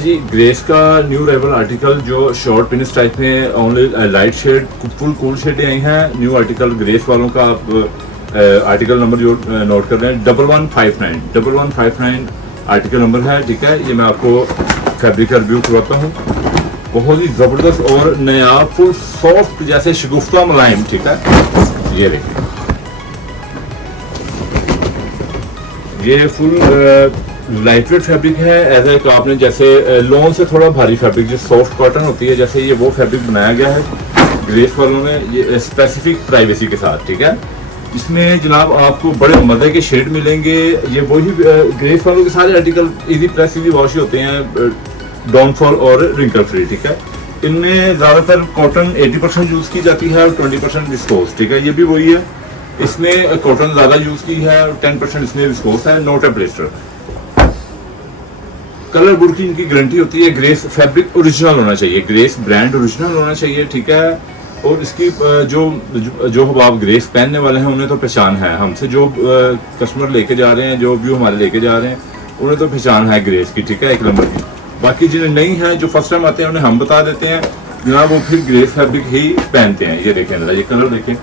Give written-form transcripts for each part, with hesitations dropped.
जी Grace का new arrival article जो short pin type में only light shade full cool शेडें आई हैं। न्यू आर्टिकल ग्रेस वालों का आप आर्टिकल नंबर जो नोट कर रहे हैं 1159 आर्टिकल नंबर है। ठीक है, ये मैं आपको फैब्रिक का रिव्यू करवाता हूँ। बहुत ही ज़बरदस्त और नया फुल सॉफ्ट जैसे शगुफ्ता मुलायम। ठीक है, ये देखिए ये फुल लाइट वेट फैब्रिक है। एज ए आपने जैसे लॉन से थोड़ा भारी फैब्रिक जो सॉफ्ट कॉटन होती है, जैसे ये वो फैब्रिक बनाया गया है ग्रेस वालों ने, ये स्पेसिफिक प्राइवेसी के साथ। ठीक है, इसमें जनाब आपको बड़े मज़े के शेड मिलेंगे। ये वही ग्रेस वालों के सारे article easy press easy wash होते हैं, डाउनफॉल और रिंकल फ्री। ठीक है, इनमें ज़्यादातर कॉटन 80% यूज़ की जाती है और 20% विस्कोस। ठीक है, ये भी वही है, इसमें कॉटन ज़्यादा यूज़ की है और 10% इसमें विस्कोस है, not a polyester. Colour board की इनकी गारंटी होती है। ग्रेस फैब्रिक ओरिजिनल होना चाहिए, ग्रेस ब्रांड ओरिजिनल होना चाहिए। ठीक है, और इसकी जो आप ग्रेस पहनने वाले हैं उन्हें तो पहचान है। हमसे जो कस्टमर लेके जा रहे हैं, जो व्यू हमारे लेके जा रहे हैं, उन्हें तो पहचान है ग्रेस की। ठीक है, एक नंबर की। बाकी जिन्हें नहीं है, जो फर्स्ट टाइम आते हैं, उन्हें हम बता देते हैं जनाब, वो फिर ग्रेस फैब्रिक ही पहनते हैं। ये देखें जरा, ये कलर देखें,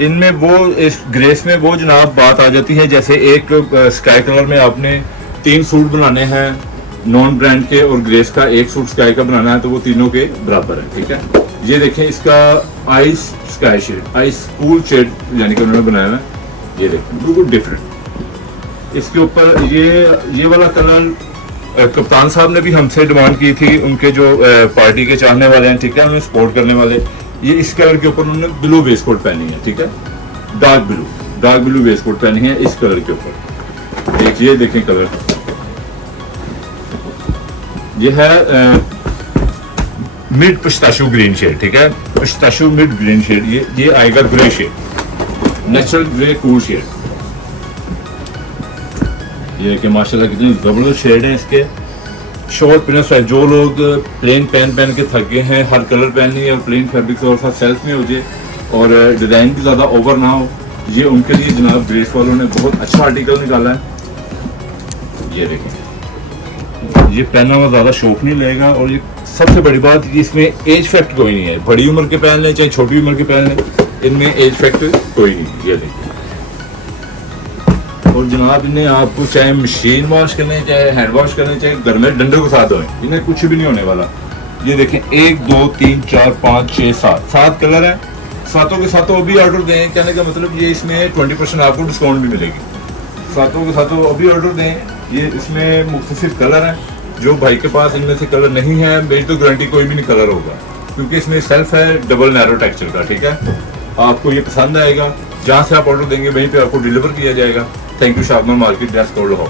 इनमें वो इस ग्रेस में वो जनाब बात आ जाती है, जैसे एक स्काई कलर में आपने 3 सूट बनाने हैं नॉन ब्रांड के और ग्रेस का एक सूट स्काई का बनाना है, तो वो तीनों के बराबर है। ठीक है, ये देखें इसका ice sky shade, ice cool shade यानी कि उन्होंने बनाया है। ये देखें बिल्कुल डिफरेंट। इसके ऊपर ये वाला कलर कप्तान साहब ने भी हमसे डिमांड की थी, उनके जो पार्टी के चाहने वाले हैं, ठीक है, उन्हें सपोर्ट करने वाले, ये इस कलर के ऊपर उन्होंने ब्लू वेस्ट कोट पहनी है। ठीक है, डार्क ब्लू वेस्ट कोट पहनी है इस कलर के ऊपर। देखिए, देखें कलर, ये है मिड पिस्ताशू ग्रीन शेड। ठीक है, पिस्ताशू मिड ग्रीन शेड, ये आएगा grey shade, natural grey cool shade. ये कि माशाल्लाह कितने जबरदस्त शेड हैं इसके। शॉर्ट पिनस है, जो लोग प्लेन पहन के थक गए हैं, हर कलर पहननी है और प्लेन फैब्रिक और साथ सेल्फ में हो जाए और डिज़ाइन भी ज़्यादा ओवर ना हो, ये उनके लिए जनाब ग्रेस वालों ने बहुत अच्छा आर्टिकल निकाला है। ये देखें, ये पहना हुआ ज़्यादा शौक नहीं लगेगा और ये सबसे बड़ी बात, इसमें एज फैक्ट कोई नहीं है। बड़ी उम्र के पहन लें चाहे छोटी उम्र के पहन लें, इनमें एज फैक्ट कोई नहीं। ये देखें, और जनाब इन्हें आपको चाहे मशीन वॉश करने, चाहे हैंड वॉश करने, चाहे घर में डंडे के साथ होए, इन्हें कुछ भी नहीं होने वाला। ये देखें 1 2 3 4 5 6 7 कलर हैं, सातों के सातों अभी ऑर्डर दें। कहने का मतलब ये इसमें 20% आपको डिस्काउंट भी मिलेगी। सातों के सातों अभी ऑर्डर दें। ये इसमें मुख्तलिफ कलर हैं, जो भाई के पास इनमें से कलर नहीं है, मेरी तो गारंटी कोई भी नहीं कलर होगा, क्योंकि इसमें सेल्फ है डबल नैरो टेक्सचर का। ठीक है, आपको ये पसंद आएगा, जहाँ से आप ऑर्डर देंगे वहीं पे आपको डिलीवर किया जाएगा। Thank you, Shabnoor market, desk code Lahore.